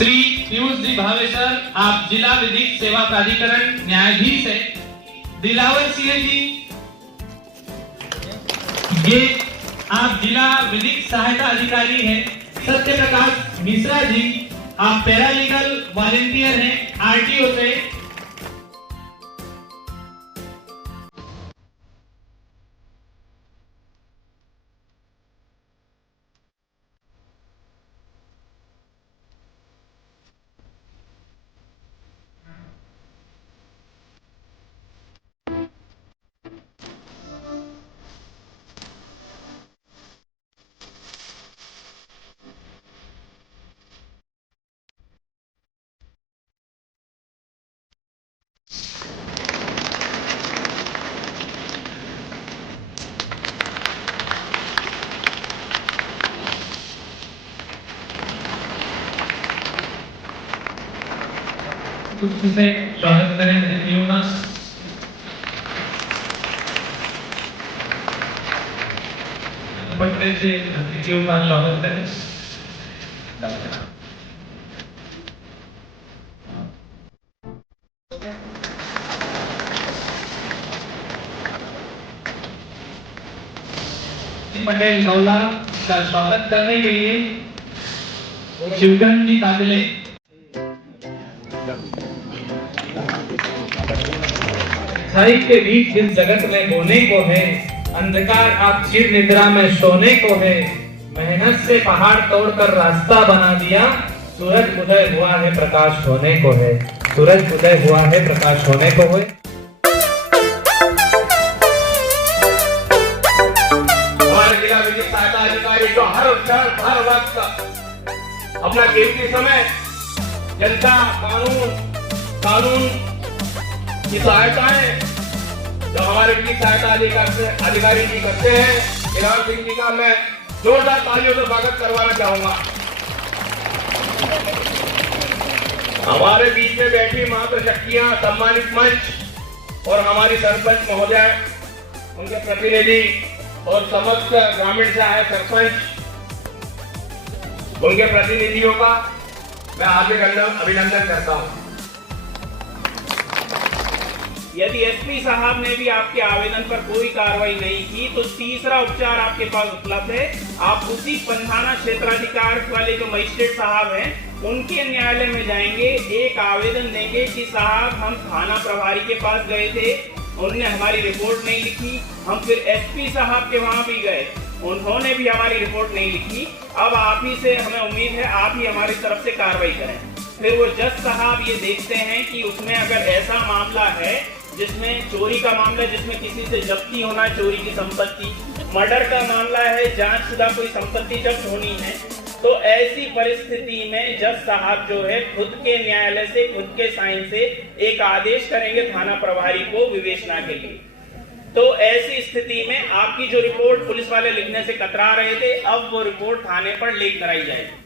श्री पीयूष जी भावेसर, आप जिला विधिक सेवा प्राधिकरण न्यायाधीश है। दिलावर सिंह जी, ये आप जिला विधिक सहायता अधिकारी हैं। सत्य प्रकाश मिश्रा जी, आप पैरालीगल वॉलंटियर हैं आरटीओ से। से स्वागत करें अतिथियों का। पटने से अतिथियों का स्वागत करें। पटेल गौला का स्वागत करने के लिए शिवगंज जी काबिले। साहित्य के बीच जिस जगत में बोने को है, अंधकार आप चिर निद्रा में सोने को है। मेहनत से पहाड़ तोड़कर रास्ता बना दिया, सूरज उदय हुआ है प्रकाश होने को है। सूरज उदय हुआ है प्रकाश होने को है। हमारे जिला विधिक सहायता अधिकारी जो हर क्षण हर वक्त अपना कीमती समय जनता कानून की सहायताएं जो हमारे विधिक सहायता अधिकारी जी करते हैं, दिलावर सिंह जी का मैं जोरदार तालियों से स्वागत करवाना चाहूंगा। हमारे बीच में बैठी मातृशक्तियां, सम्मानित मंच और हमारी सरपंच महोदय, उनके प्रतिनिधि और समस्त ग्रामीण से आए सरपंच, उनके प्रतिनिधियों का मैं हार्दिक अभिनंदन करता हूं। यदि एसपी साहब ने भी आपके आवेदन पर कोई कार्रवाई नहीं की तो तीसरा उपचार आपके पास उपलब्ध है। आप उसी पंथाना क्षेत्राधिकार वाले जो मजिस्ट्रेट साहब हैं उनके न्यायालय में जाएंगे, एक आवेदन देंगे कि साहब हम थाना प्रभारी के पास गए थे, उन्होंने हमारी रिपोर्ट नहीं लिखी। हम फिर एसपी साहब के वहां भी गए, उन्होंने भी हमारी रिपोर्ट नहीं लिखी। अब आप ही से हमें उम्मीद है आप ही हमारी तरफ से कार्रवाई करें। फिर वो जज साहब ये देखते हैं कि उसमें अगर ऐसा मामला है जिसमें चोरी का मामला है, जिसमें किसी से जब्ती होना है चोरी की संपत्ति, मर्डर का मामला है, जांचशुदा कोई संपत्ति जब्त होनी है, तो ऐसी परिस्थिति में जज साहब जो है खुद के न्यायालय से खुद के साइन से एक आदेश करेंगे थाना प्रभारी को विवेचना के लिए। तो ऐसी स्थिति में आपकी जो रिपोर्ट पुलिस वाले लिखने से कतरा रहे थे, अब वो रिपोर्ट थाने पर लिख कराई जाएगी।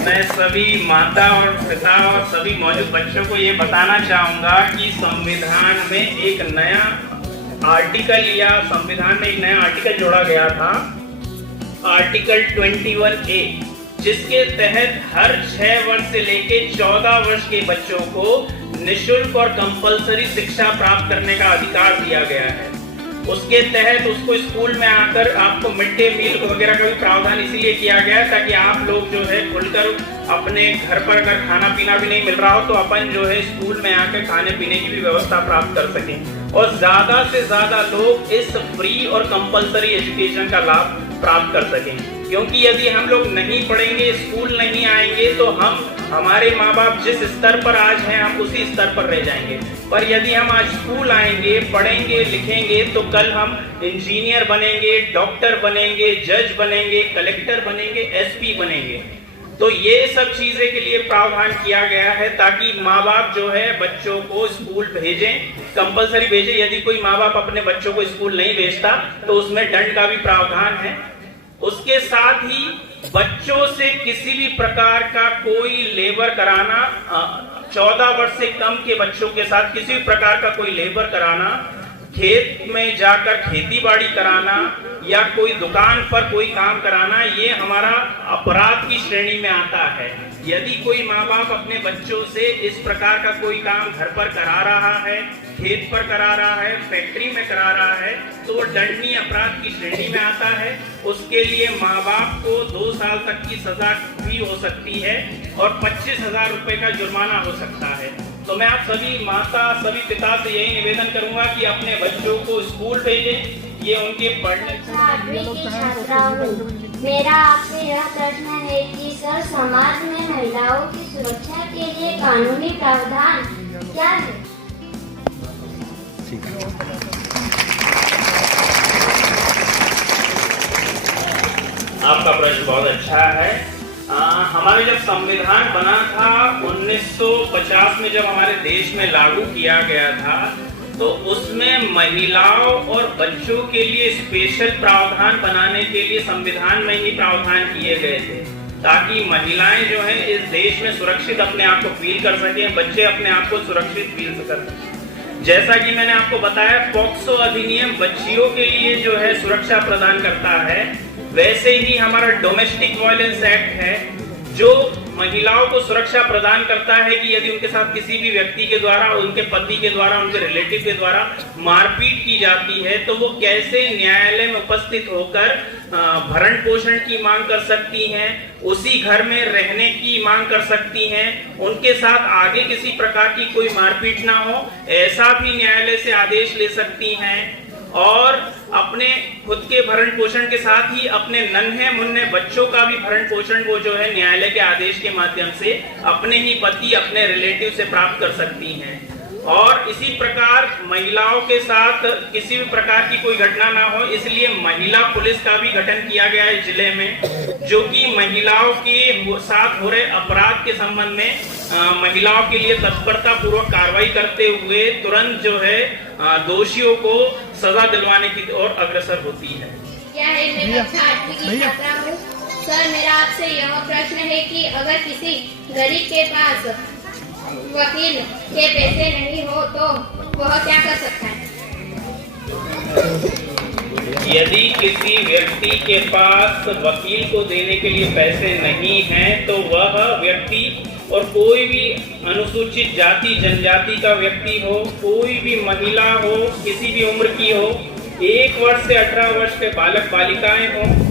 मैं सभी माता और पिता और सभी मौजूद बच्चों को ये बताना चाहूंगा कि संविधान में एक नया आर्टिकल या संविधान में एक नया आर्टिकल जोड़ा गया था, आर्टिकल 21A, जिसके तहत हर 6 वर्ष से लेके 14 वर्ष के बच्चों को निःशुल्क और कंपलसरी शिक्षा प्राप्त करने का अधिकार दिया गया है। उसके तहत उसको स्कूल में आकर आपको मिड डे मील वगैरह का भी प्रावधान इसीलिए किया गया है ताकि आप लोग जो है खुलकर अपने घर पर अगर खाना पीना भी नहीं मिल रहा हो तो अपन जो है स्कूल में आकर खाने पीने की भी व्यवस्था प्राप्त कर सकें और ज्यादा से ज्यादा लोग इस फ्री और कंपलसरी एजुकेशन का लाभ प्राप्त कर सकें। क्योंकि यदि हम लोग नहीं पढ़ेंगे, स्कूल नहीं आएंगे तो हमारे माँ बाप जिस स्तर पर आज हैं हम उसी स्तर पर रह जाएंगे। पर यदि हम आज स्कूल आएंगे, पढ़ेंगे, लिखेंगे तो कल हम इंजीनियर बनेंगे, डॉक्टर बनेंगे, जज बनेंगे, कलेक्टर बनेंगे, एसपी बनेंगे। तो ये सब चीजें के लिए प्रावधान किया गया है ताकि माँ बाप जो है बच्चों को स्कूल भेजें, कंपलसरी भेजें। यदि कोई माँ बाप अपने बच्चों को स्कूल नहीं भेजता तो उसमें दंड का भी प्रावधान है। उसके साथ ही बच्चों से किसी भी प्रकार का कोई लेबर कराना, 14 वर्ष से कम के बच्चों के साथ किसी भी प्रकार का कोई लेबर कराना, खेत में जाकर खेती बाड़ी कराना या कोई दुकान पर कोई काम कराना, ये हमारा अपराध की श्रेणी में आता है। यदि कोई माँ बाप अपने बच्चों से इस प्रकार का कोई काम घर पर करा रहा है, खेत पर करा रहा है, फैक्ट्री में करा रहा है, तो वो दंडनीय अपराध की श्रेणी में आता है। उसके लिए माँ बाप को 2 साल तक की सजा भी हो सकती है और 25,000 रुपए का जुर्माना हो सकता है। तो मैं आप सभी माता, सभी पिता से यही निवेदन करूंगा कि अपने बच्चों को स्कूल भेजें, ये उनके पढ़ने। 8वीं की छात्रा हूँ। मेरा आपसे यह प्रश्न है कि सर, समाज में महिलाओं की सुरक्षा के लिए कानूनी प्रावधान क्या है? आपका प्रश्न बहुत अच्छा है। हमारे जब संविधान बना था 1950 में, जब हमारे देश में लागू किया गया था, तो उसमें महिलाओं और बच्चों के लिए स्पेशल प्रावधान बनाने के लिए संविधान में ही प्रावधान किए गए थे ताकि महिलाएं जो है इस देश में सुरक्षित अपने आप को फील कर सकें, बच्चे अपने आप को सुरक्षित फील कर सकें। जैसा कि मैंने आपको बताया, पॉक्सो अधिनियम बच्चियों के लिए जो है सुरक्षा प्रदान करता है, वैसे ही हमारा डोमेस्टिक वायलेंस एक्ट है जो महिलाओं को सुरक्षा प्रदान करता है कि यदि उनके साथ किसी भी व्यक्ति के द्वारा, उनके पति के द्वारा, उनके रिलेटिव के द्वारा मारपीट की जाती है तो वो कैसे न्यायालय में उपस्थित होकर भरण पोषण की मांग कर सकती हैं, उसी घर में रहने की मांग कर सकती हैं, उनके साथ आगे किसी प्रकार की कोई मारपीट ना हो ऐसा भी न्यायालय से आदेश ले सकती हैं और अपने खुद के भरण पोषण के साथ ही अपने नन्हे मुन्ने बच्चों का भी भरण पोषण वो जो है न्यायालय के आदेश के माध्यम से अपने ही पति, अपने रिलेटिव से प्राप्त कर सकती हैं। और इसी प्रकार महिलाओं के साथ किसी भी प्रकार की कोई घटना ना हो, इसलिए महिला पुलिस का भी गठन किया गया है जिले में, जो कि महिलाओं के साथ हो रहे अपराध के संबंध में महिलाओं के लिए तत्परता पूर्वक कार्रवाई करते हुए तुरंत जो है दोषियों को सजा दिलवाने की ओर अग्रसर होती है। क्या है, मैं कक्षा 8वीं की छात्रा हूँ। सर, मेरा आपसे यह प्रश्न है कि अगर किसी गरीब के पास वकील के पैसे नहीं हो तो वह क्या कर सकता है? यदि किसी व्यक्ति के पास वकील को देने के लिए पैसे नहीं हैं तो वह व्यक्ति और कोई भी अनुसूचित जाति जनजाति का व्यक्ति हो, कोई भी महिला हो, किसी भी उम्र की हो, 1 वर्ष से 18 वर्ष के बालक बालिकाएं हों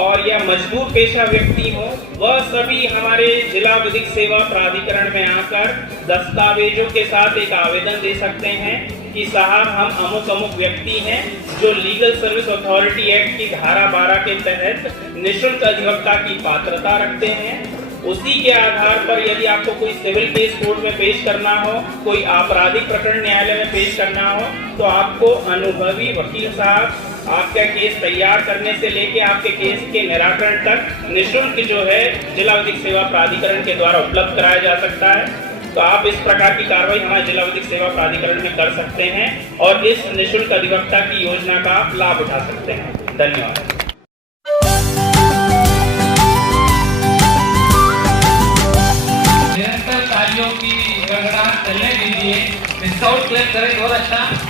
और या मजबूर पेशा व्यक्ति हो, वह सभी हमारे जिला विधिक सेवा प्राधिकरण में आकर दस्तावेजों के साथ एक आवेदन दे सकते हैं कि साहब हम अमुक अमुक व्यक्ति हैं जो लीगल सर्विस अथॉरिटी एक्ट की धारा 12 के तहत निःशुल्क अधिवक्ता की पात्रता रखते हैं। उसी के आधार पर यदि आपको कोई सिविल केस कोर्ट में पेश करना हो, कोई आपराधिक प्रकरण न्यायालय में पेश करना हो, तो आपको अनुभवी वकील साहब आपका केस तैयार करने से लेके आपके केस के निराकरण तक निःशुल्क जो है जिला विधिक सेवा प्राधिकरण के द्वारा उपलब्ध कराया जा सकता है। तो आप इस प्रकार की कार्रवाई हमारे जिला विधिक सेवा प्राधिकरण में कर सकते हैं और इस निःशुल्क अधिवक्ता की योजना का आप लाभ उठा सकते हैं। धन्यवाद। निरंतर तालियों की गड़गड़ाहट चलने दीजिए। डिस्काउंट क्लेम करें, बहुत अच्छा।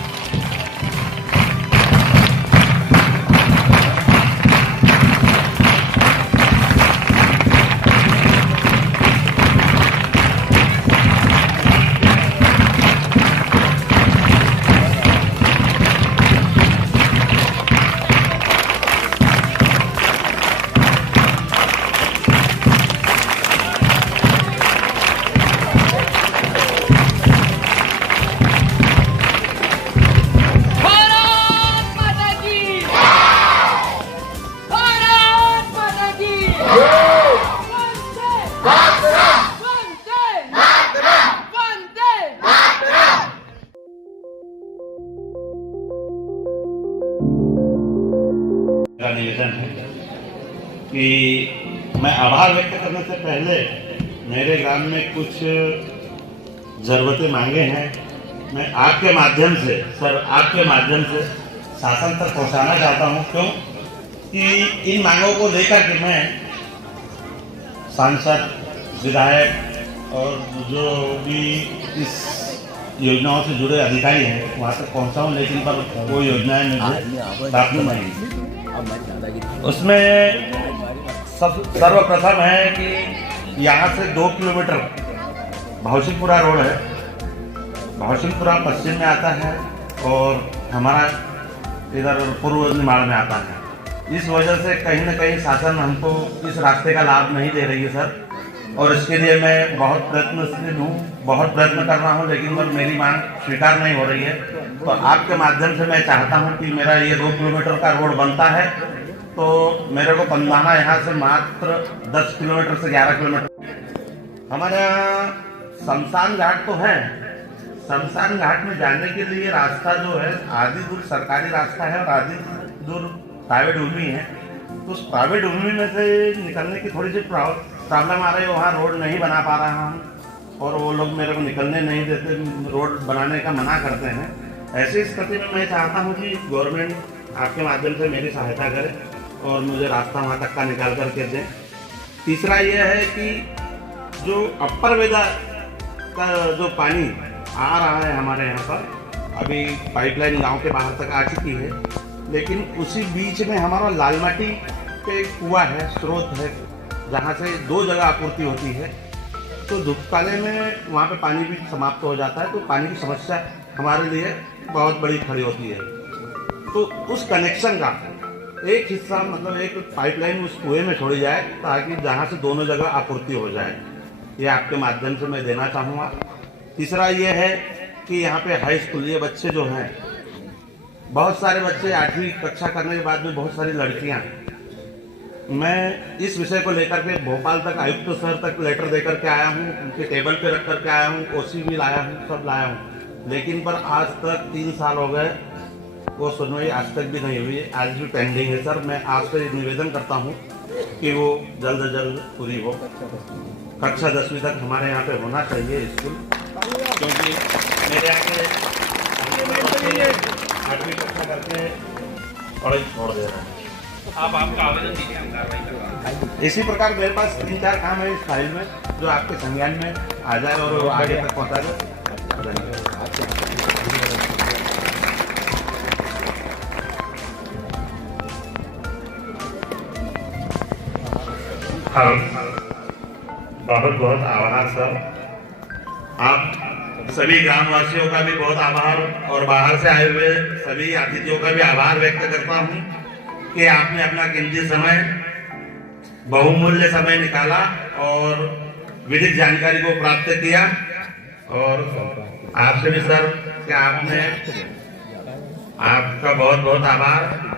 निवेदन है कि मैं आभार व्यक्त करने से पहले मेरे ग्राम में कुछ ज़रूरतें मांगे हैं, मैं आपके माध्यम से सर, आपके माध्यम से शासन तक पहुंचाना चाहता हूं। क्यों कि इन मांगों को लेकर के मैं सांसद, विधायक और जो भी इस योजनाओं से जुड़े अधिकारी हैं वहाँ तक पहुँचा हूँ, लेकिन पर वो योजनाएं मुझे प्राप्त नहीं। उसमें सर्वप्रथम है कि यहाँ से 2 किलोमीटर भावसिंहपुरा रोड है। भावसिंहपुरा पश्चिम में आता है और हमारा इधर पूर्व निर्माण में आता है। इस वजह से कहीं ना कहीं शासन हमको इस रास्ते का लाभ नहीं दे रही है सर, और इसके लिए मैं बहुत प्रयत्नशील हूँ, बहुत प्रयत्न कर रहा हूँ, लेकिन मेरी मांग स्वीकार नहीं हो रही है। तो आपके माध्यम से मैं चाहता हूँ कि मेरा ये 2 किलोमीटर का रोड बनता है तो मेरे को पंदाना यहाँ से मात्र 10 किलोमीटर से 11 किलोमीटर। हमारे यहाँ शमशान घाट तो है, शमशान घाट में जाने के लिए रास्ता जो है आधी दूर सरकारी रास्ता है और आधी दूर प्राइवेट भूमि है। तो उस प्राइवेट भूमि में से निकलने की थोड़ी सी प्रॉब्लम आ रही है, वहाँ रोड नहीं बना पा रहा हूँ और वो लोग मेरे को निकलने नहीं देते, रोड बनाने का मना करते हैं। ऐसी स्थिति में मैं चाहता हूँ कि गवर्नमेंट आपके माध्यम से मेरी सहायता करे और मुझे रास्ता वहाँ तक का निकाल करके दें। तीसरा ये है कि जो अपर वेदा का जो पानी आ रहा है हमारे यहाँ पर, अभी पाइपलाइन गांव के बाहर तक आ चुकी है, लेकिन उसी बीच में हमारा लालमाटी पे कुआं है, स्रोत है, जहाँ से 2 जगह आपूर्ति होती है। तो धूपकाले में वहाँ पे पानी भी समाप्त हो जाता है, तो पानी की समस्या हमारे लिए बहुत बड़ी खड़ी होती है। तो उस कनेक्शन का एक हिस्सा मतलब एक पाइपलाइन उस कुएं में छोड़ी जाए ताकि जहाँ से दोनों जगह आपूर्ति हो जाए, ये आपके माध्यम से मैं देना चाहूँगा। तीसरा ये है कि यहाँ पे हाई स्कूल ये बच्चे जो हैं, बहुत सारे बच्चे 8वीं कक्षा करने के बाद में बहुत सारी लड़कियाँ, मैं इस विषय को लेकर के भोपाल तक आयुक्त सर तक लेटर देकर के आया हूँ, उनके टेबल पे रख करके आया हूँ, ओसी भी लाया हूँ, सब लाया हूँ, लेकिन पर आज तक 3 साल हो गए, वो सुनवाई आज तक भी नहीं हुई, आज भी पेंडिंग है। सर मैं आपसे निवेदन करता हूँ कि वो जल्द से जल्द पूरी हो। कक्षा 10वीं तक हमारे यहाँ पे होना चाहिए स्कूल, क्योंकि मेरे यहाँ के 8वीं कक्षा करके कॉलेज छोड़ दे रहे हैं। आप आपका आवेदन दीजिए, हम कार्रवाई करवाएंगे। इसी प्रकार मेरे पास 3-4 काम है इस फाइल में जो आपके संज्ञान में आ जाए और आगे तक पहुँचा जाए। बहुत बहुत आभार सर, आप सभी ग्रामवासियों का भी बहुत आभार और बाहर से आए हुए सभी अतिथियों का भी आभार व्यक्त करता हूँ कि आपने अपना कीमती समय, बहुमूल्य समय निकाला और विधिक जानकारी को प्राप्त किया। और आपसे भी सर कि आपका बहुत बहुत आभार।